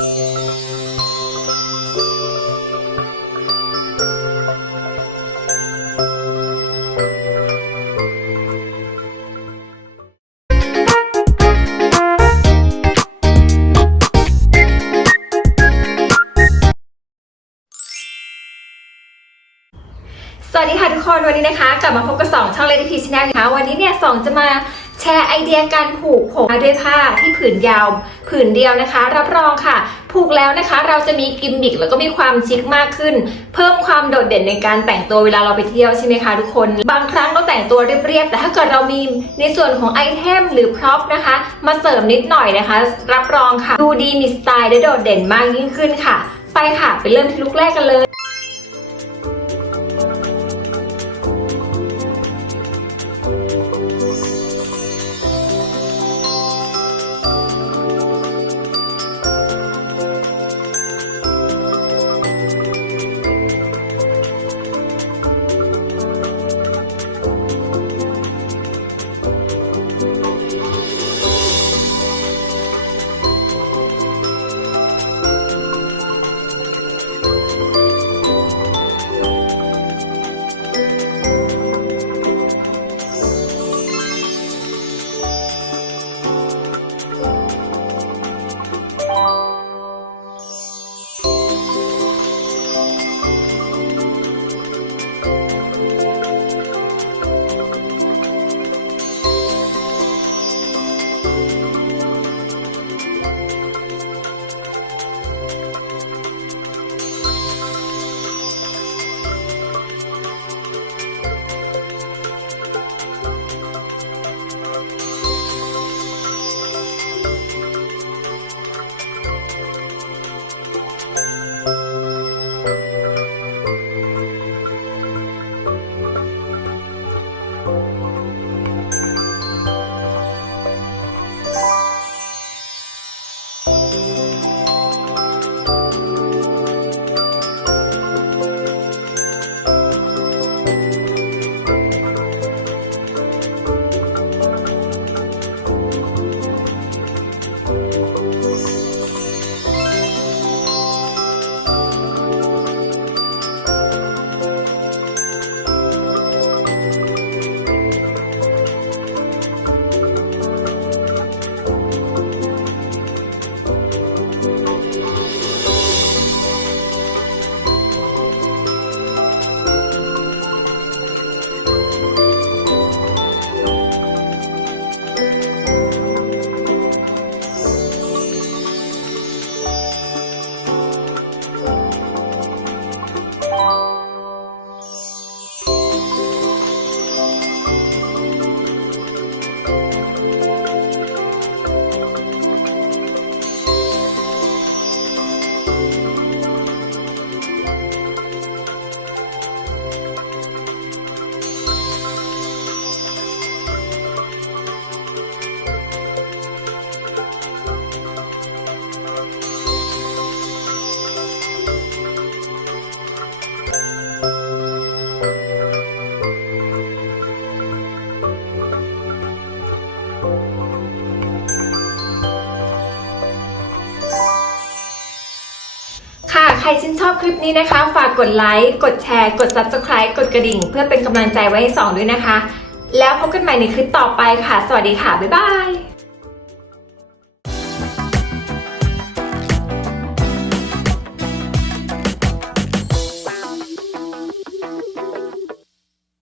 สวัสดีค่ะทุกคนวันนี้นะคะ กลับมาพบกับสองช่องเลดี้พีชแนลนะคะวันนี้เนี่ยสองจะมา แชร์ไอเดียการผูกผมด้วยผ้าที่ผืนยาว ผืนเดียวนะคะ รับรองค่ะ ผูกแล้วนะคะ เราจะมีกิมมิคแล้วก็มีความชิคมากขึ้น เพิ่มความโดดเด่นในการแต่งตัวเวลาเราไปเที่ยวใช่ไหมคะทุกคน บางครั้งเราแต่งตัวเรียบๆแต่ถ้าเกิดเรามีในส่วนของไอเทมหรือพร็อพนะคะ มาเสริมนิดหน่อยนะคะ รับรองค่ะ ดูดีมีสไตล์และโดดเด่นมากยิ่งขึ้นค่ะ ไปค่ะไปเริ่มที่ลุกแรกกันเลย ใครชื่นชอบคลิปนี้นะคะ ฝากกดไลค์ กดแชร์ กด subscribe กดกระดิ่ง เพื่อเป็นกำลังใจไว้ให้สองด้วยนะคะ แล้วพบกันใหม่ในคลิปต่อไปค่ะ สวัสดีค่ะ บ๊ายบาย